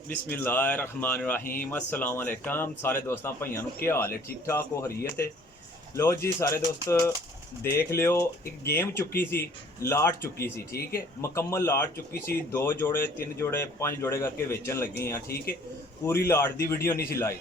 बिस्मिल्लाहिर्रहमानिर्रहीम अस्सलाम वालेकुम सारे दोस्तों भाइयों ਨੂੰ ਕੀ ਹਾਲ ਹੈ ठीक ठाक हो हरीयत है। लो जी सारे दोस्त देख लियो एक गेम चुकी सी लाट चुकी सी ठीक है मुकम्मल लाट चुकी सी 2 जोड़े 3 जोड़े 5 जोड़े करके बेचन लगे हैं ठीक है। पूरी लाट दी वीडियो नहीं सी लाई।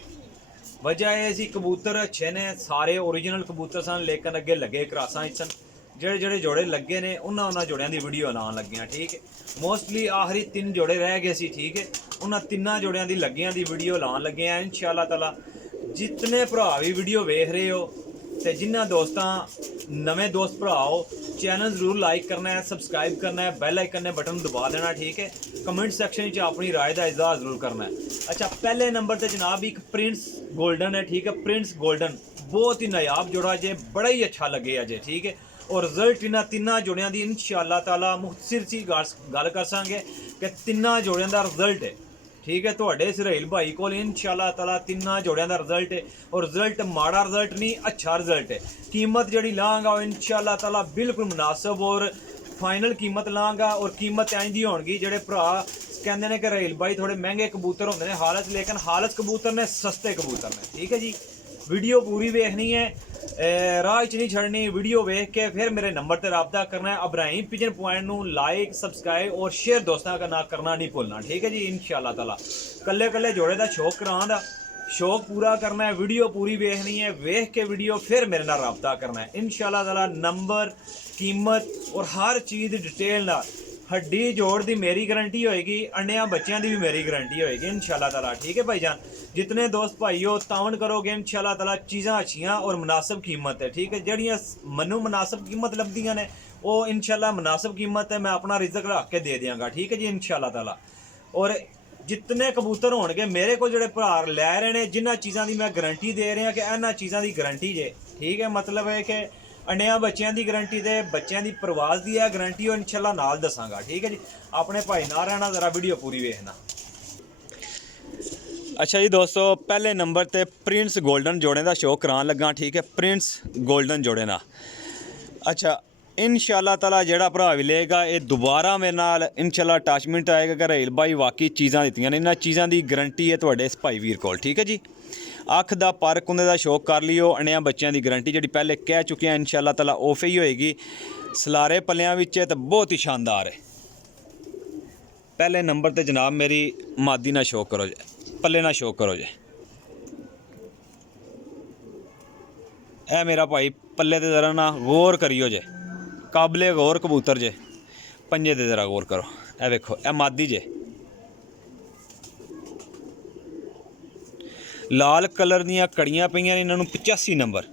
वजह है सी कबूतर अच्छे ने सारे ओरिजिनल कबूतर सन लेकिन अगे लगे क्रासा सन ਜਿਹੜੇ ਜਿਹੜੇ ਜੋੜੇ ਲੱਗੇ ਨੇ ਉਹਨਾਂ ਜੋੜਿਆਂ ਦੀ ਵੀਡੀਓ ਲਾਉਣ ਲੱਗੇ ਆ ਠੀਕ ਹੈ। ਮੋਸਟਲੀ ਆਖਰੀ 3 ਜੋੜੇ ਰਹਿ ਗਏ ਸੀ ਠੀਕ ਹੈ। ਉਹਨਾਂ ਤਿੰਨਾਂ ਜੋੜਿਆਂ ਦੀ ਲੱਗਿਆਂ ਦੀ ਵੀਡੀਓ ਲਾਉਣ ਲੱਗੇ ਆ ਇਨਸ਼ਾਅੱਲਾ ਤਾਲਾ। ਜਿਤਨੇ ਭਰਾ ਵੀ ਵੀਡੀਓ ਵੇਖ ਰਹੇ ਹੋ ਤੇ ਜਿਨ੍ਹਾਂ ਦੋਸਤਾਂ ਨਵੇਂ ਦੋਸਤ ਭਰਾ ਹੋ चैनल जरूर लाइक करना है सबसक्राइब करना है बैल आइकन ने बटन दबा देना ठीक है। कमेंट सैक्शन अपनी राय का इजहार जरूर करना है। अच्छा पहले नंबर पर जनाब एक प्रिंस गोल्डन है ठीक है। प्रिंस गोल्डन बहुत ही नायाब जोड़ा जे बड़ा ही अच्छा लगे अजे ठीक है। और रिजल्ट इन्होंने तिना जोड़िया की इंशाअल्लाह ताला मुख्तसर सी गल कर सांगे कि तिना जोड़िया का रिजल्ट है ठीक है। तुहाडे सुहेल भाई को इंशाअल्लाह ताला तिना जोड़िया का रिजल्ट है और रिजल्ट माड़ा रिजल्ट नहीं अच्छा रिजल्ट है। कीमत जी लाँगा इंशाअल्लाह ताला बिल्कुल मुनासिब और फाइनल कीमत लाँगा और कीमत इंज दी होगी जेडे भरा कहते हैं कि रहेल भाई थोड़े महंगे कबूतर होंगे ने हालत लेकिन हालत कबूतर ने सस्ते कबूतर ने ठीक है जी। वीडियो पूरी वेखनी है राह च नहीं छड़नी वीडियो वेख के फिर मेरे नंबर पर रब्ता करना है। इब्राहिम पिजन पॉइंट नू लाइक सबसक्राइब और शेयर दोस्तों का ना करना नहीं भूलना ठीक है जी। इंशाअल्लाह ताला कल्ले कल्ले जोड़े का शौक कराने का शौक पूरा करना है। वीडियो पूरी वेखनी है वेख के वीडियो फिर मेरे नाल रब्ता करना है इंशाअल्लाह ताला। नंबर कीमत और हर चीज़ डिटेल ना हड्डी जोड़ दी मेरी गारंटी होएगी अंडिया बच्चों की भी मेरी गारंटी होएगी इंशाअल्लाह ताला ठीक है भाईजान। जितने दोस्त भाई हो तावन करोगे इंशाअल्लाह ताला चीज़ां अच्छियां और मुनासिब कीमत है ठीक है। जड़ियाँ मनु मुनासिब कीमत लभदियां ने वो इंशाअल्लाह मुनासिब कीमत है मैं अपना रिजक रख के दे देंगा ठीक है जी इंशाअल्लाह ताला। और जितने कबूतर होणगे मेरे को जोड़े भरा लै रहे हैं जिन्हां चीज़ों की मैं गारंटी दे रहा कि इन्हां चीज़ों की गारंटी जे ठीक है। मतलब है कि अंडिया बच्चों की गारंटी दे बच्चों की प्रवास की है गारंटी और इंशाअल्लाह नाल दसांगा ठीक है जी। अपने भाई ना रहना ज़रा वीडियो पूरी वेखना। अच्छा जी दोस्तों पहले नंबर ते प्रिंस गोल्डन जोड़े का शो करान लगा ठीक है। प्रिंस गोल्डन जोड़े ना अच्छा इंशाअल्लाह ताला जेड़ा भरा भी लेगा ये दोबारा मेरे नाल इंशाअल्लाह अटैचमेंट आएगा कि रहेल भाई वाकई चीज़ां दित्तियां ने इन्हां चीज़ां की गारंटी है तुहाडे इस भाई वीर कोल ठीक है जी। अख का पर कुंदे का शौक कर लियो अणिया बच्चों की गारंटी जी पहले कह चुके हैं इंशाअल्लाह ताला ओफ ही होएगी। सलारे पल्लियां विच ते बहुत ही शानदार है। पहले नंबर ते जनाब मेरी मादी ना शौक करो जे पल्ले ना शौक करो जे ए मेरा भाई पल्ले ते ज़रा ना गौर करियो जे काबले गौर कबूतर जे पंजे ते ज़रा गौर करो ए वेखो ए मादी जे लाल कलर दियाँ कड़ियाँ पईयां ने इन्होंने 85 नंबर।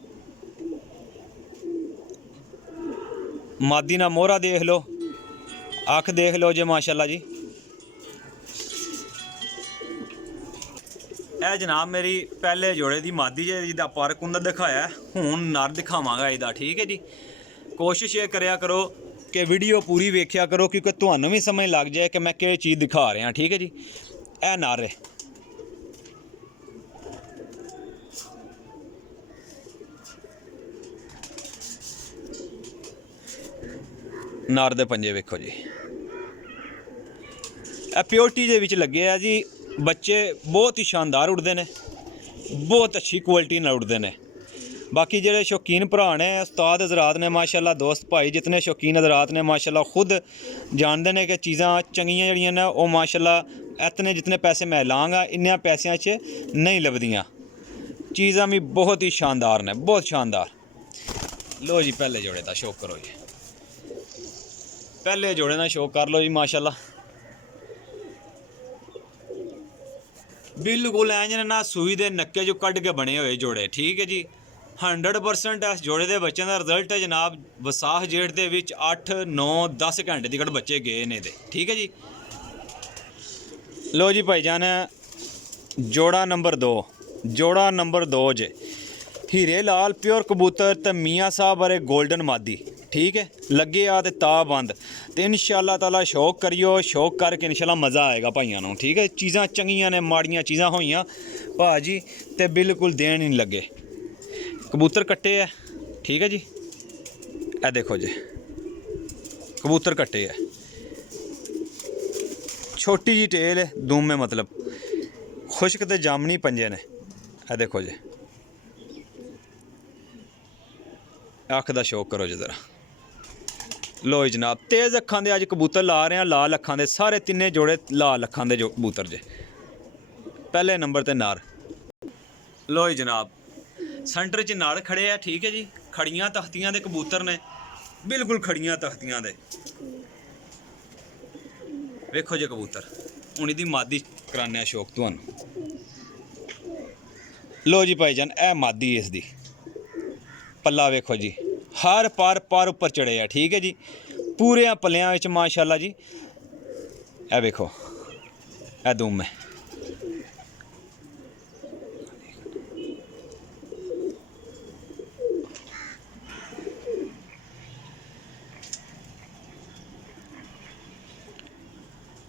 मादी ना मोहरा देख लो अख देख लो जे माशाल्लाह जी। ए जनाब मेरी पहले जोड़े की मादी जे जिदा पर कुंदा दिखाया हूँ नर दिखावांगा इसदा ठीक है जी। कोशिश ये करया करो कि वीडियो पूरी वेख्या करो क्योंकि तुहानू भी समझ लग जाए कि मैं किहड़ी चीज़ दिखा रहा ठीक है जी। ए नर है नार दे पंजे वेखो जी ए प्योरिटी दे विच लगे है जी। बच्चे बहुत ही शानदार उड़ते हैं बहुत अच्छी क्वालिटी नाल उड़ते हैं। बाकी जेडे शौकीन भरा ने उस्ताद हज़रात ने माशाल्लाह दोस्त भाई जितने शौकीन हज़रात ने माशाल्लाह खुद जानते हैं कि चीज़ां चंगियां जड़ियां ने वो माशाल्लाह इतने जितने पैसे मैं लाँगा इन्ने पैसों च नहीं लभदियां। चीज़ां भी बहुत ही शानदार ने बहुत शानदार। लो जी पहले जोड़े का शौक करो जी पहले जोड़े ना शौक कर लो जी माशाल्लाह। बिल्कुल इंज ना सूई दे नक्के जो कट के बने हुए जोड़े ठीक है जी। 100% इस जोड़े के बच्चों का रिजल्ट है जनाब विसाख जेठ के 8 9 10 घंटे तक बच्चे गए ने दे ठीक है जी। लो जी भाईजान जोड़ा नंबर 2 जे हीरे लाल प्योर कबूतर तो मियाँ साहब बारे गोल्डन मादी ठीक है लगे आ तो ता बंद तो इंशाअल्लाह ताला शौक करियो शौक करके इंशाअल्लाह मज़ा आएगा भाइयों नूं ठीक है। चीज़ां चंगियां ने माड़ियां चीज़ां होइयां भाजी तो बिल्कुल देन नहीं लगे। कबूतर कट्टे है ठीक है जी ए देखो जी कबूतर कट्टे है छोटी जी टेल है, दुम में मतलब खुश्क ते जामनी पंजे ने। ए देखो जी, अख दा शौक करो जी ज़रा। लो जी जनाब, तेज़ अखां दे अज कबूतर ला रहे हैं, लाल अखां दे सारे तिन्ने जोड़े लाल अखां दे जो कबूतर जे। पहले नंबर ते नार। लो जी जनाब, सेंटर च नाड़ खड़े है, ठीक है जी। खड़ियां तख्तियां दे कबूतर ने, बिल्कुल खड़ियां तख्तियां दे। वेखो जी कबूतर, हुण इहदी मादी कराने शौक तुहानू। लो जी भाईजान, ए मादी इसदी पल्ला वेखो जी, हर पर उपर चढ़े है, ठीक है जी। पूरे पल्लियां विच माशाअल्लाह जी। ए वेखो, ए दुम है।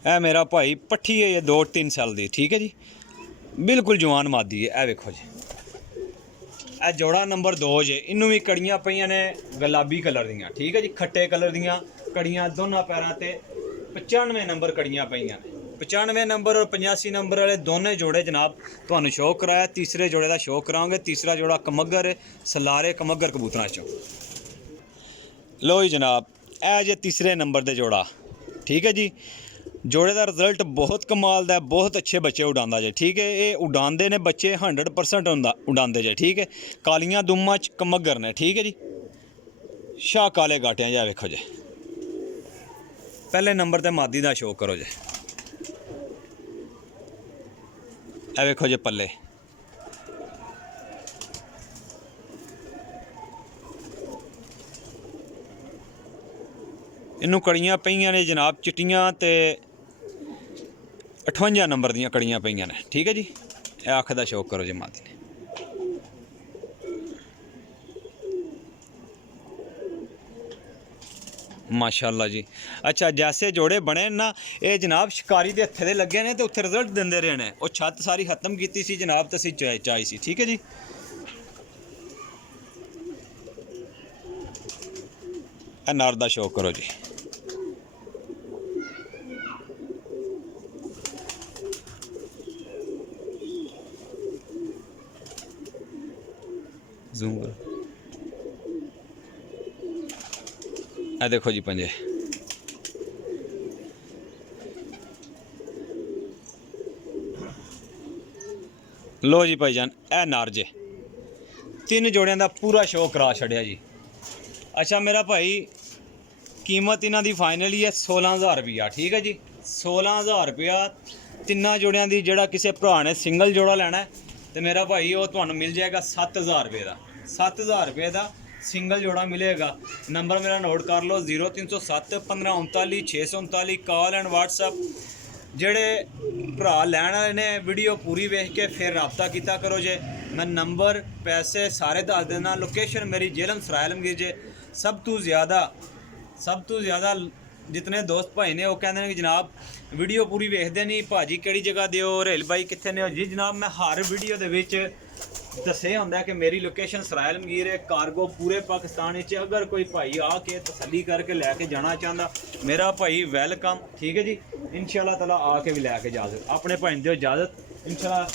ए मेरा भाई पट्ठी है, ये 2-3 साल दी, ठीक है जी। बिल्कुल जवान मादी है। ए वेखो जी, ए जोड़ा नंबर 2 जे। इनू भी कड़ियां पईयां ने गुलाबी कलर दियां, ठीक है जी। खट्टे कलर दियां कड़ियां दोनों पैरां ते 95 नंबर कड़ियां पईयां ने। 95 नंबर और 85 नंबर वाले दोनों जोड़े जनाब तुहानू शौक कराया। तीसरे जोड़े का शौक करांगे। तीसरा जोड़ा कमगर सलारे कमगर कबूतरां चों। लो जी जनाब, ए जे तीसरे नंबर दे जोड़ा, ठीक है जी। जोड़े का रिजल्ट बहुत कमाल दा, बहुत अच्छे बच्चे उड़ांदा जे, ठीक है। ये उड़ांदे ने बच्चे 100% उड़ांदे जे, ठीक है। कालियां दुम्मा च कमगर ने, ठीक है जी। शाह काले गाटियां जा वेखो जे। पहले नंबर ते मादी दा शौक करो जे। ए वेखो जे पल्ले, इनू कड़ियां पईयां ने जनाब चिट्टियां ते 58 नंबर दियां कड़ियां पईयां ने, ठीक है जी। ए अख दा शौक करो जी मादी ने। माशाअल्लाह जी। अच्छा, जैसे जोड़े बने ना ये जनाब शिकारी दे हत्थे दे लगे ने, तो उत्थे रिजल्ट दिंदे रहे ने। वो छत सारी खत्म की सी जनाब, तो असीं चाई सी, ठीक है जी। ए नर दा शौक करो जी। जूम करो, ए देखो जी पंजे। लो जी भाईजान, ए नार जे। 3 जोड़ियां दा पूरा शौक करा छड़िया जी। अच्छा मेरा भाई, कीमत इन्हां दी फाइनल ही है 16,000 रुपया, ठीक है जी। 16,000 रुपया 3 जोड़ियां दी। जेड़ा किसी भरा ने सिंगल जोड़ा लेना है तो मेरा भाई वो तुहानू मिल जाएगा 7,000 रुपये का। 7,000 रुपये का सिंगल जोड़ा मिलेगा। नंबर मेरा नोट कर लो, 0307 1539 639, कॉल एंड व्हाट्सअप। जेड़े भरा लैन वाले ने वीडियो पूरी वेख के फिर रबता किया करो जे। मैं नंबर पैसे सारे दस देना। लोकेशन मेरी जेलम सराय आलमगीर जे। सब तो ज़्यादा जितने दोस्त भाई ने वो कहते हैं कि जनाब वीडियो पूरी वेखते नहीं, भाजी किहड़ी जगह दिओ, रेल भाई कित्थे ने। जी जनाब, मैं हर वीडियो दे विच दस्सिया हुंदा कि मेरी लोकेशन सराय आलमगीर है। कार्गो पूरे पाकिस्तान विच। अगर कोई भाई आके तसल्ली करके लैके जाना चाहता, मेरा भाई वैलकम, ठीक है जी। इंशाअल्लाह ताला आके भी लैके जा सकते। अपने भाई दिओ इजाजत। इंशाअल्लाह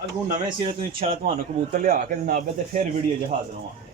अगों नवें सिरे तो इंशाअल्लाह तुहानू कबूतर लिया के जनाब ते फिर वीडियो च हाज़र होवां।